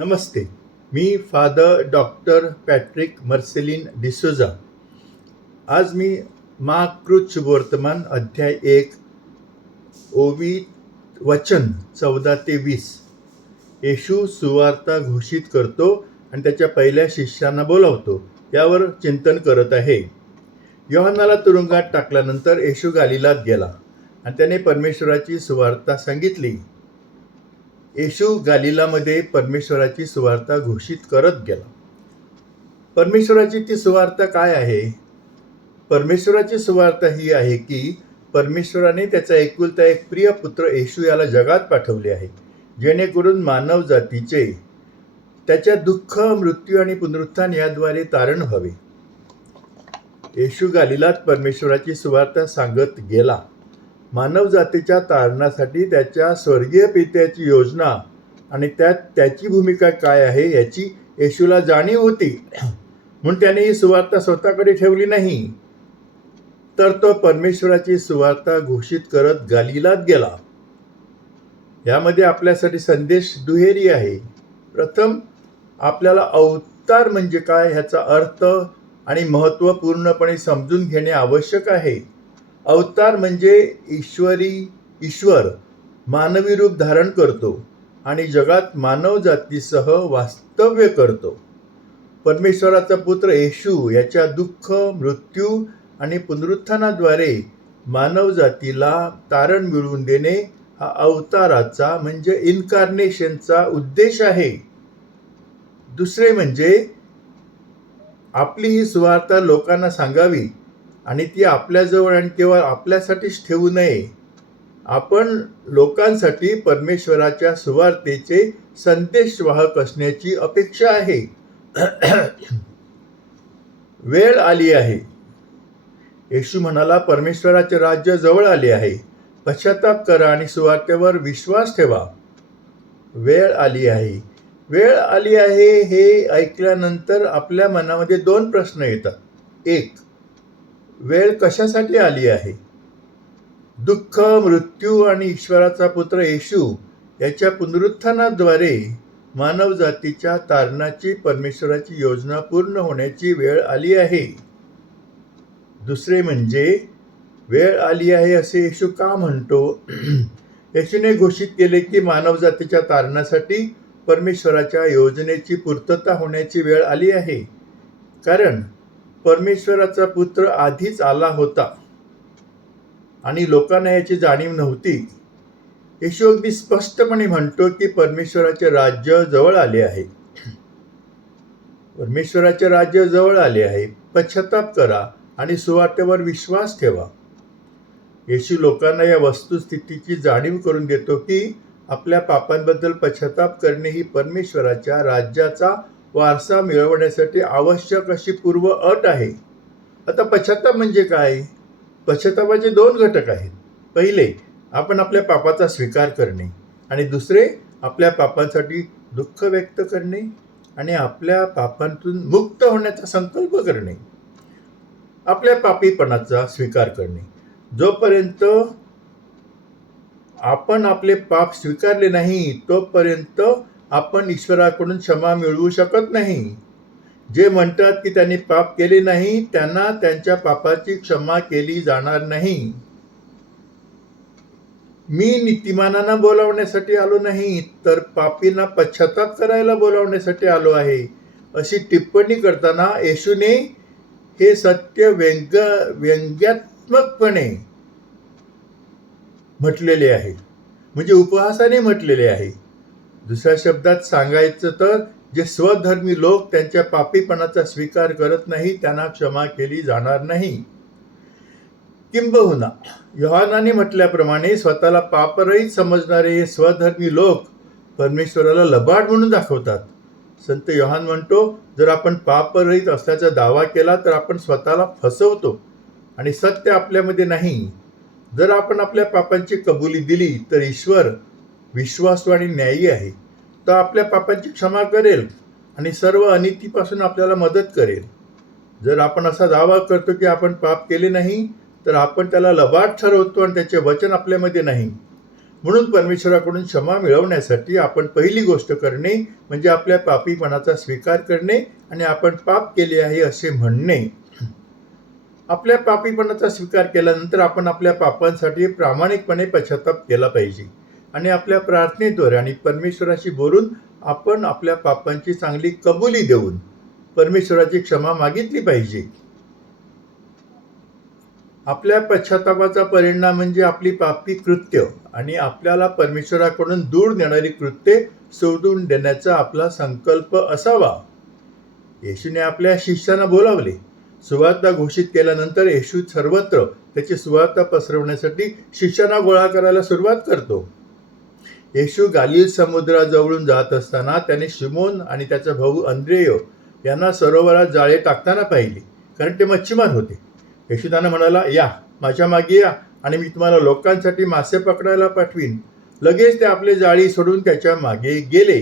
नमस्ते. मी father doctor Patrick Marcellin D'Souza. आज मी माकृत शुभवर्तमान अध्याय 1 ओवी वचन 14 ते 20 येशू सुवार्ता घोषित करतो आणि त्याच्या पहिल्या शिष्यांना बोलावतो यावर चिंतन करत आहे. योहानाला तुरुंगात टाकल्यानंतर येशू गालिलात गेला आणि त्याने परमेश्वराची सुवार्ता सांगितली. येशू गालिलामध्ये परमेश्वराची सुवार्ता घोषित करत गेला. परमेश्वराची ती सुवार्ता काय आहे? परमेश्वराची सुवार्ता ही आहे की परमेश्वराने त्याचा एकुलता एक प्रिय पुत्र येशू याला जगात पाठवले आहे, जेणेकरून मानव जातीचे त्याच्या दुःख, मृत्यू आणि पुनरुत्थान याद्वारे तारण व्हावे. येशू गालिलात परमेश्वराची सुवार्ता सांगत गेला. मानव जातीच्या तारणासाठी त्याच्या स्वर्गीय पित्याची योजना आणि त्यात त्याची भूमिका काय आहे याची येशूला जाणीव होती, म्हणून त्याने ही सुवार्ता स्वतःकडे ठेवली नाही, तर तो परमेश्वराची सुवार्ता घोषित करत गालिलात गेला. यामध्ये आपल्यासाठी संदेश दुहेरी आहे. प्रथम, आपल्याला अवतार म्हणजे काय ह्याचा अर्थ आणि महत्त्व पूर्णपणे समजून घेणे आवश्यक आहे. अवतार म्हणजे ईश्वर मानवी रूप धारण करतो आणि जगात मानव जातीसह वास्तव्य करतो. परमेश्वराचा पुत्र येशू याच्या दुःख, मृत्यू आणि पुनरुत्थानाद्वारे मानव जातीला तारण मिळवून देणे हा अवताराचा म्हणजे इन्कार्नेशनचा उद्देश आहे. दुसरे म्हणजे आपली ही सुवार्ता लोकांना सांगावी आणि ती आपल्याजवळ आणि केवळ आपल्यासाठीच ठेवू नये. आपण लोकांसाठी परमेश्वराच्या सुवार्तेचे संदेशवाहक असण्याची अपेक्षा आहे. वेळ आली आहे. येशू म्हणाला, परमेश्वराचे राज्य जवळ आले आहे. पश्चाताप करा आणि सुवार्तेवर विश्वास ठेवा. वेळ आली आहे. वेळ आली आहे हे ऐकल्यानंतर आपल्या मनामध्ये दोन प्रश्न येतात. एक, वेळ कशासाठी आली आहे? दुःख, मृत्यू आणि ईश्वराचा पुत्र येशू याच्या पुनरुत्थानाद्वारे मानव जातीच्या तारणाची परमेश्वराची योजना पूर्ण होण्याची वेळ आली आहे. दुसरे म्हणजे, वेळ आली आहे असे येशू का म्हणतो? येशूने घोषित केले की मानव जातीच्या तारणासाठी परमेश्वराच्या योजनेची पूर्तता होण्याची वेळ आली आहे. कारण परमेश्वराचा पुत्र आधीच आला होता आणि लोकांना याची जाणीव नव्हती. येशू अगदी स्पष्टपणे म्हणतो की परमेश्वराचे राज्य जवळ आले आहे. परमेश्वराचे राज्य जवळ आले आहे. पश्चाताप करा आणि सुवार्तेवर विश्वास ठेवा. येशू लोकांना या वस्तुस्थितीची जाणीव करून देतो की आपल्या पापांबद्दल पश्चाताप करणे ही परमेश्वराच्या राज्याचा वारसा मिळवण्यासाठी आवश्यक अशी पूर्व अट आहे. आता पश्चाताप म्हणजे काय? पश्चातापाचे दोन घटक आहेत. पहिले, आपण आपल्या पापाचा स्वीकार करणे आणि दुसरे, आपल्या पापांसाठी दुःख व्यक्त करणे आणि आपल्या पापांतून मुक्त होण्याचा संकल्प करणे. आपल्या पापीपणाचा स्वीकार करणे. जोपर्यंत आपण आपले पाप स्वीकारले नाही तोपर्यंत आपण ईश्वराकडून क्षमा मिळवू शकत नाही. जे म्हणतात की त्यांनी पाप केले नाही त्यांना त्यांच्या पापाची क्षमा केली जाणार नाही. मी नीतिमानांना बोलावण्यासाठी आलो नाही, तर पापींना पश्चाताप करायला बोलावण्यासाठी आलो आहे, अशी टिप्पणी करताना येशूने हे सत्य व्यंग्यात्मकपणे म्हटलेले आहे, म्हणजे उपहासाने म्हटलेले आहे. दुसऱ्या शब्दात सांगायचं तर, जे स्वधर्मी लोक त्यांच्या पापीपणाचा स्वीकार करत नाही त्यांना क्षमा केली जाणार नाही. किंबहुना योहानाने म्हटल्याप्रमाणे स्वतःला पापरहित समजणारे हे स्वधर्मी लोक परमेश्वराला लबाड म्हणून दाखवतात. संत योहान म्हणतो, जर आपण पापरहित असल्याचा दावा केला तर आपण स्वतःला फसवतो आणि सत्य आपल्यामध्ये नाही. जर आपण आपल्या पापांची कबुली दिली तर ईश्वर विश्वासू आणि न्यायी आहे. तो आपल्या पापांची क्षमा करेल आणि सर्व अनितीपासून आपल्याला मदत करेल. जर आपण असा दावा करतो की आपण पाप केले नाही तर आपण त्याला लबाड ठरवतो आणि त्याचे वचन आपल्यामध्ये नाही. म्हणून परमेश्वराकडून क्षमा मिळवण्यासाठी आपण पहिली गोष्ट करणे म्हणजे आपल्या पापीपणाचा स्वीकार करणे आणि आपण पाप केले आहे असे म्हणणे. आपल्या पापीपणाचा स्वीकार केल्यानंतर आपण आपल्या पापांसाठी प्रामाणिकपणे पश्चाताप केला पाहिजे आणि आपल्या प्रार्थनेद्वारे आणि परमेश्वराशी बोलून आपण आपल्या पापांची चांगली कबुली देऊन परमेश्वराची क्षमा मागितली पाहिजे. आपल्या पश्चातापाचा परिणाम म्हणजे आपली पापी कृत्य आणि आपल्याला परमेश्वराकडून दूर नेणारी कृत्ये सोडून देण्याचा आपला संकल्प असावा. येशूने आपल्या शिष्यांना बोलावले. सुवार्ता घोषित केल्यानंतर येशू सर्वत्र त्याची सुवार्ता पसरवण्यासाठी शिष्यांना गोळा करायला सुरुवात करतो. येशू गालिल समुद्राजवळून जात असताना त्याने शिमोन आणि त्याचा भाऊ अंद्रेय यांना सरोवरात जाळे टाकताना पाहिले, कारण ते मच्छीमार होते. येशू त्यांना म्हणाला, या माझ्या मागे या आणि मी तुम्हाला लोकांसाठी मासे पकडायला पाठवीन. लगेच ते आपले जाळी सोडून त्याच्या मागे गेले.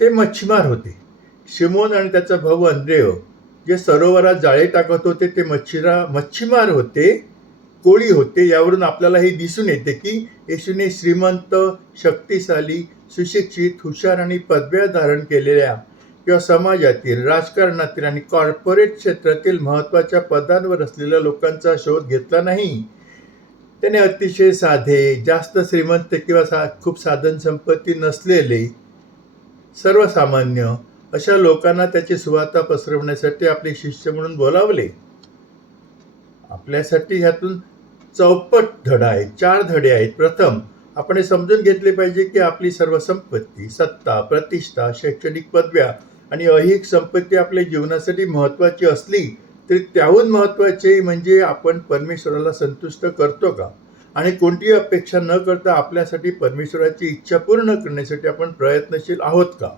ते मच्छीमार होते. शिमोन आणि त्याचा भाऊ अंद्रेय जे सरोवरात जाळे टाकत होते ते मच्छीमार होते, कोळी होते. यावरून आपल्याला हे दिसून येते की येशूने श्रीमंत, शक्तिशाली, सुशिक्षित, हुशार आणि पदव्या धारण केलेल्या किंवा समाजातील, राजकारणातील आणि कॉर्पोरेट क्षेत्रातील महत्त्वाच्या पदांवर असलेल्या लोकांचा शोध घेतला नाही. त्याने अतिशय साधे, जास्त श्रीमंत किंवा खूप साधन संपत्ती नसलेले, सर्वसामान्य अशा लोकांना त्याची सुवार्ता पसरवण्यासाठी आपले शिष्य म्हणून बोलावले. आपल्यासाठी ह्यातून चौपट धडा आहे, 4 धडे आहेत. प्रथम, आपण हे समजून घेतले पाहिजे की आपली सर्व संपत्ती, सत्ता, प्रतिष्ठा, शैक्षणिक पदव्या आणि ऐहिक संपत्ती आपल्या जीवनासाठी महत्त्वाची असली तरी त्याहून महत्त्वाचे म्हणजे आपण परमेश्वराला संतुष्ट करतो का आणि कोणतीही अपेक्षा न करता आपल्यासाठी परमेश्वराची इच्छा पूर्ण करण्यासाठी आपण प्रयत्नशील आहोत का.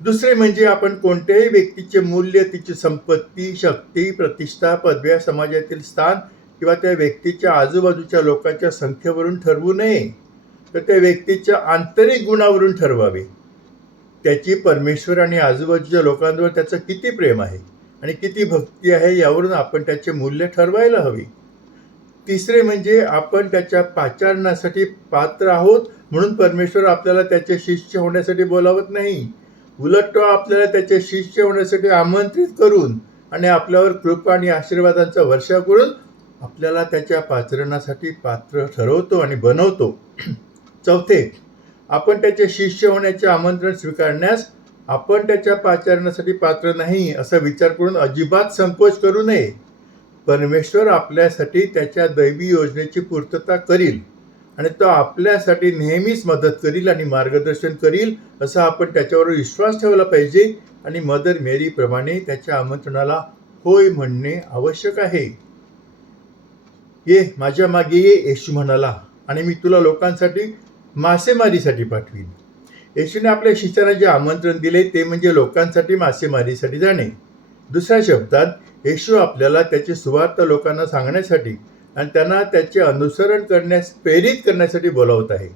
दुसरे म्हणजे आपण कोणत्याही व्यक्तीचे मूल्य, तिची संपत्ती, शक्ती, प्रतिष्ठा, पदव्या, समाजातील स्थान किंवा त्या व्यक्तीच्या आजूबाजूच्या लोकांच्या संख्येवरून ठरवू नये, तर त्या व्यक्तीच्या आंतरिक गुणावरून ठरवावे. त्याची परमेश्वर आणि आजूबाजूच्या लोकांवर त्याचं किती प्रेम आहे आणि किती भक्ती आहे यावरून आपण त्याचे मूल्य ठरवायला हवे. तिसरे म्हणजे आपण त्याच्या पाचारणासाठी पात्र आहोत म्हणून परमेश्वर आपल्याला त्याचे शिष्य होण्यासाठी बोलावत नाही. उलट तो आपल्याला त्याचे शिष्य होण्यासाठी आमंत्रित करून आणि आपल्यावर कृपा आणि आशीर्वादांचा वर्षाव करून आपल्याला त्याच्या पाचरणासाठी पात्र ठरवतो आणि बनवतो. चौथे, आपण त्याचे शिष्य होण्याचे आमंत्रण स्वीकारण्यास आपण त्याच्या पाचारणासाठी पात्र नाही असा विचार करून अजिबात संकोच करू नये. परमेश्वर आपल्यासाठी त्याच्या दैवी योजनेची पूर्तता करील आणि तो आपल्यासाठी नेहमीच मदत करील आणि मार्गदर्शन करील असा आपण त्याच्यावर विश्वास ठेवला पाहिजे आणि मदर मेरी प्रमाणे त्याच्या आमंत्रणाला होय म्हणणे आवश्यक आहे. ये माझ्या मागे ये, येशू म्हणाला, आणि मी तुला लोकांसाठी मासेमारीसाठी पाठवीन. येशूने आपल्या शिष्यांना जे आमंत्रण दिले ते म्हणजे लोकांसाठी मासेमारीसाठी जाणे. दुसऱ्या शब्दात येशू आपल्याला त्याची सुवार्ता लोकांना सांगण्यासाठी आणि त्यांना त्याचे अनुसरण करण्यास प्रेरित करण्यासाठी बोलावत आहे.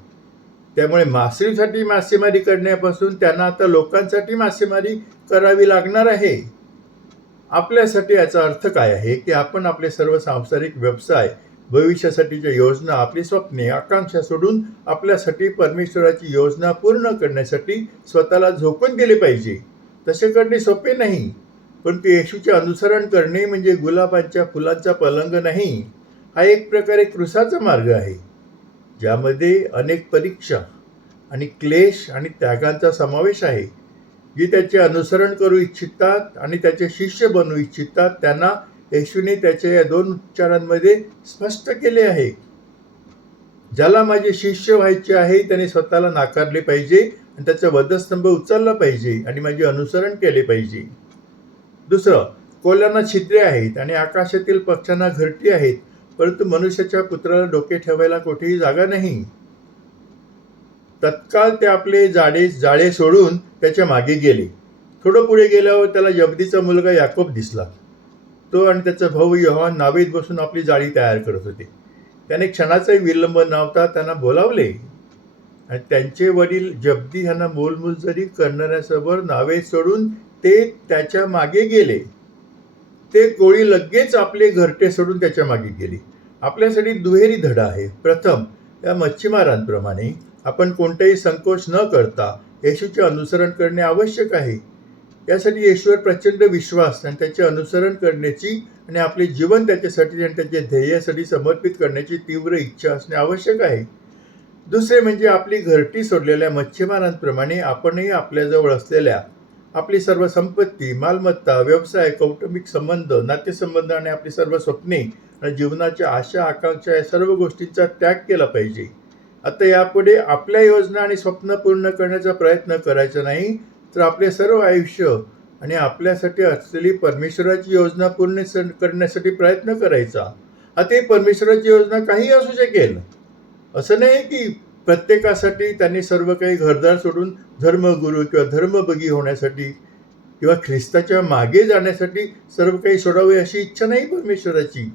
त्यामुळे मासळीसाठी मासेमारी करण्यापासून त्यांना आता लोकांसाठी मासेमारी करावी लागणार आहे. आपल्यासाठी याचा अर्थ काय आहे की आपण आपले सर्व सांसारिक व्यवसाय, भविष्यासाठीच्या योजना, आपली स्वप्ने, आकांक्षा सोडून आपल्यासाठी परमेश्वराची योजना पूर्ण करण्यासाठी स्वतःला झोकून दिले पाहिजे. तसे करणे सोपे नाही, परंतु येशूचे अनुसरण करणे म्हणजे गुलाबांच्या फुलांचा पलंग नाही. हा एक प्रकारे क्रूसाचा मार्ग आहे ज्यामध्ये अनेक परीक्षा आणि क्लेश आणि त्यागांचा समावेश आहे. जे त्याचे अनुसरण करू इच्छितात आणि त्याचे शिष्य बनू इच्छितात त्यांना येशूने त्याच्या या 2 उच्चारांमध्ये स्पष्ट केले आहे. ज्याला माझे शिष्य व्हायचे आहे त्याने स्वतःला नाकारले पाहिजे आणि त्याचा वधस्तंभ उचलला पाहिजे आणि माझे अनुसरण केले पाहिजे. दुसरं, कोल्ह्यांना छिद्रे आहेत आणि आकाशातील पक्ष्यांना घरटी आहेत, परंतु मनुष्याच्या पुत्राला डोके ठेवायला कुठेही जागा नाही. तत्काळ ते आपले जाळे सोडून त्याच्या मागे गेले. थोडं पुढे गेल्यावर त्याला जबदीचा मुलगा याकोब दिसला. तो आणि त्याचा भाऊ योहान नावेत बसून आपली जाळी तयार करत होते. त्याने क्षणाचाही विलंब नव्हता त्यांना बोलावले आणि त्यांचे वडील जबदी ह्यांना मोलमजुरी करणाऱ्यासोबत नावे सोडून ते त्याच्या मागे गेले. ते कोळी लगेच आपले घरटे सोडून त्याच्या मागे गेले आपल्यासाठी दुहेरी धडा आहे. प्रथम, या मच्छीमारांप्रमाणे आपण कोणताही संकोच न करता येशूचे अनुसरण करणे आवश्यक आहे. यासाठी येशूवर प्रचंड विश्वास आणि त्याचे अनुसरण करण्याची आणि आपले जीवन त्याच्यासाठी आणि त्याच्या ध्येयासाठी समर्पित करण्याची तीव्र इच्छा असणे आवश्यक आहे. दुसरे म्हणजे आपली घरटी सोडलेल्या मच्छीमारांप्रमाणे आपणही आपल्याजवळ असलेल्या आपली सर्व संपत्ती, मालमत्ता, व्यवसाय, कौटुंबिक संबंध, नातेसंबंध आणि आपली सर्व स्वप्ने आणि जीवनाच्या आशा, आकांक्षा या सर्व गोष्टींचा त्याग केला पाहिजे. आता यापुढे आपल्या योजना आणि स्वप्न पूर्ण करण्याचा प्रयत्न करायचा नाही, तर आपले सर्व आयुष्य आणि आपल्यासाठी असलेली परमेश्वराची योजना पूर्ण करण्यासाठी प्रयत्न करायचा. आता ही परमेश्वराची योजना काही असू शकेल. असं नाही की प्रत्येकासाठी त्यांनी सर्व काही घरदार सोडून धर्मगुरू किंवा धर्मभगी होण्यासाठी किंवा ख्रिस्ताच्या मागे जाण्यासाठी सर्व काही सोडावे अशी इच्छा नाही परमेश्वराची.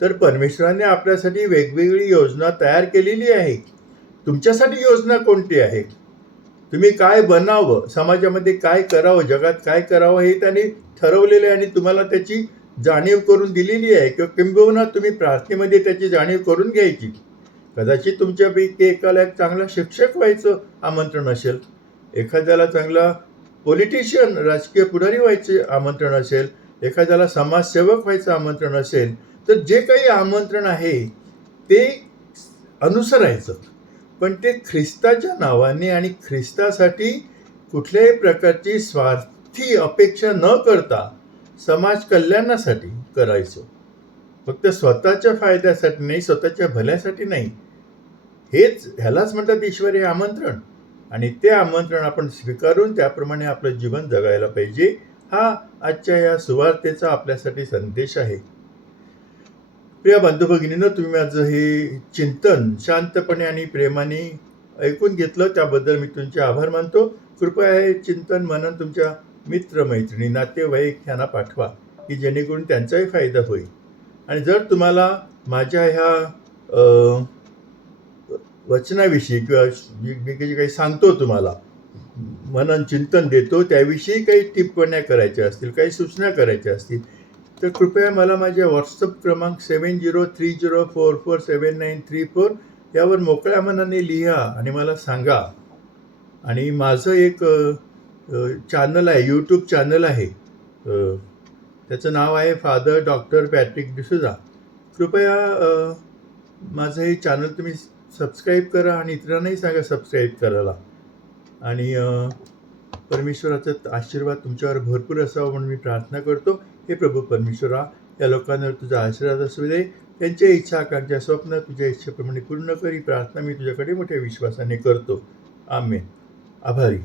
तर परमेश्वराने आपल्यासाठी वेगवेगळी योजना तयार केलेली आहे. तुमच्यासाठी योजना कोणती आहे? तुम्ही काय बनावं, समाजामध्ये काय करावं, जगात काय करावं हे त्याने ठरवलेलं आहे आणि तुम्हाला त्याची जाणीव करून दिलेली आहे. किंवा किंबहुना तुम्ही प्रार्थनेमध्ये त्याची जाणीव करून घ्यायची. कदाचित तुमच्यापैकी एकाला एक चांगला शिक्षक व्हायचं आमंत्रण असेल, एखाद्याला चांगला पॉलिटिशियन, राजकीय पुढारी व्हायचे आमंत्रण असेल, एखाद्याला समाजसेवक व्हायचं आमंत्रण असेल. तर जे काही आमंत्रण आहे ते अनुसरायचं, पण ते ख्रिस्ताच्या नावाने आणि ख्रिस्तासाठी कुठल्याही प्रकारची स्वार्थी अपेक्षा न करता समाज कल्याणासाठी करायचं. फक्त स्वतःच्या फायद्यासाठी नाही, स्वतःच्या भल्यासाठी नाही. ह्यालाच म्हणतात ईश्वरी आमंत्रण. आणि ते आमंत्रण आपण स्वीकारून त्याप्रमाणे आपलं जीवन जगायला पाहिजे. हा आजच्या या सुवार्तेचा आपल्यासाठी संदेश आहे. प्रिय बंधू भगिनींनो, तुम्ही माझं हे चिंतन शांतपणे आणि प्रेमाने ऐकून घेतलं, त्याबद्दल मी तुमचे आभार मानतो. कृपया हे चिंतन मनन तुमच्या मित्रमैत्रिणी, नातेवाईक यांना पाठवा की जेणेकरून त्यांचाही फायदा होईल. आणि जर तुम्हाला माझ्या ह्या वचनाविषयी किंवा मी जे काही सांगतो तुम्हाला, मनन चिंतन देतो, त्याविषयी काही टिप्पण्या करायच्या असतील, काही सूचना करायच्या असतील, तर कृपया मला माझ्या व्हॉट्सअप क्रमांक 7030447934 यावर मोकळ्या मनाने लिहा आणि मला सांगा. आणि माझं एक चॅनल आहे, यूट्यूब चॅनल आहे, त्याचं नाव आहे फादर डॉक्टर पॅट्रिक डिसूजा. कृपया माझं हे चॅनल तुम्ही सबस्क्राईब करा आणि इतरांनाही सांगा सबस्क्राईब करायला. आणि परमेश्वराचा आशीर्वाद तुमच्यावर भरपूर असावा म्हणून मी प्रार्थना करतो. हे प्रभू परमेश्वरा, या लोकांवर तुझा आशीर्वाद असू दे. त्यांच्या इच्छा, आकांक्षा, स्वप्न तुझ्या इच्छेप्रमाणे पूर्ण करी प्रार्थना मी तुझ्याकडे मोठ्या विश्वासाने करतो. आमेन. आभारी.